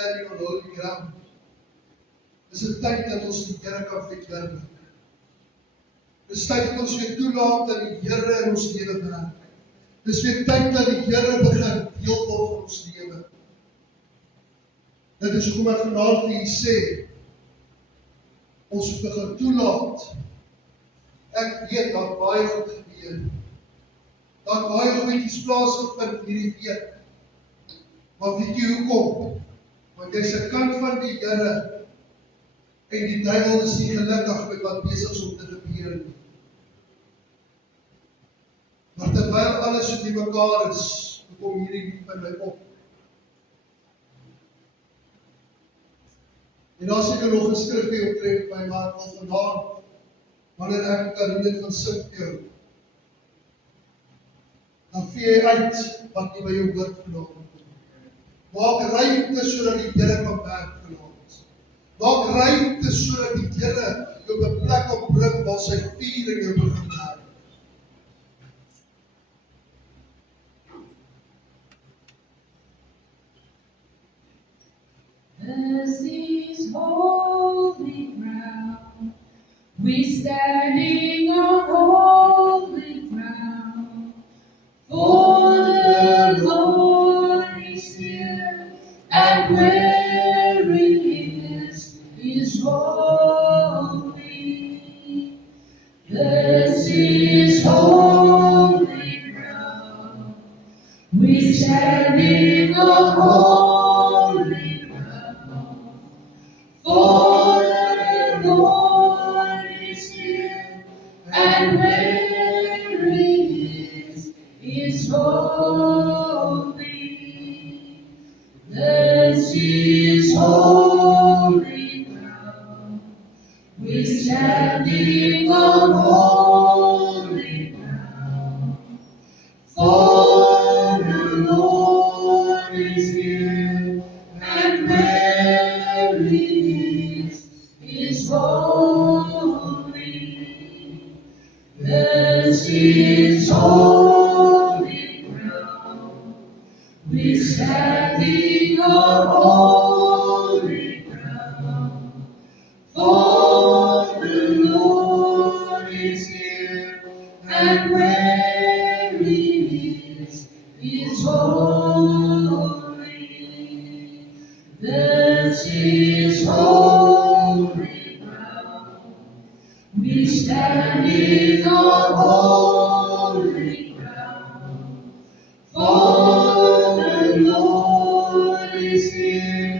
standing on holy ground. Dis 'n tyd dat ons die Here kan verheerlik. Dis tyd dat ons weer toelaat dat die Here in ons lewe werk. Dis weer tyd dat die Here begin deel word van ons lewe. Dit is hoekom ek vanaand vir u sê, ons moet begin toelaat. Ek weet dat baie goed gebeur. Dat baie goedjies plaasgevind hierdie week. Maar weet jy hoekom? Want jy's 'n kind van die Here en die duiwel is nie gelukkig met wat besig is om te gebeur nie. Maar terwyl alles so die mekaar is, kom hierdie lied by my op. En daar seker nog 'n skrifgie optrek by my al vandaan, wanneer ek kan dit van sing vir jou. Dan vee jy uit wat nie by jou hoort vanaand. Maak ruimte sodat die Here kan werk vanaand. Maak ruimte sodat die Here jou op 'n plek opbring waar sy vuur in jou begin werk. This is holy ground. We standing on holy ground. For the Lord is here, and where He is holy. This is holy ground. We standing on holy ground. For the Lord is here, and where He is holy. This is holy ground. We're standing on holy ground. For the Lord is here, and where He is holy. This is holy ground. We're standing on holy ground. For the Lord is here, and where He is holy. This is holy ground. We're standing on holy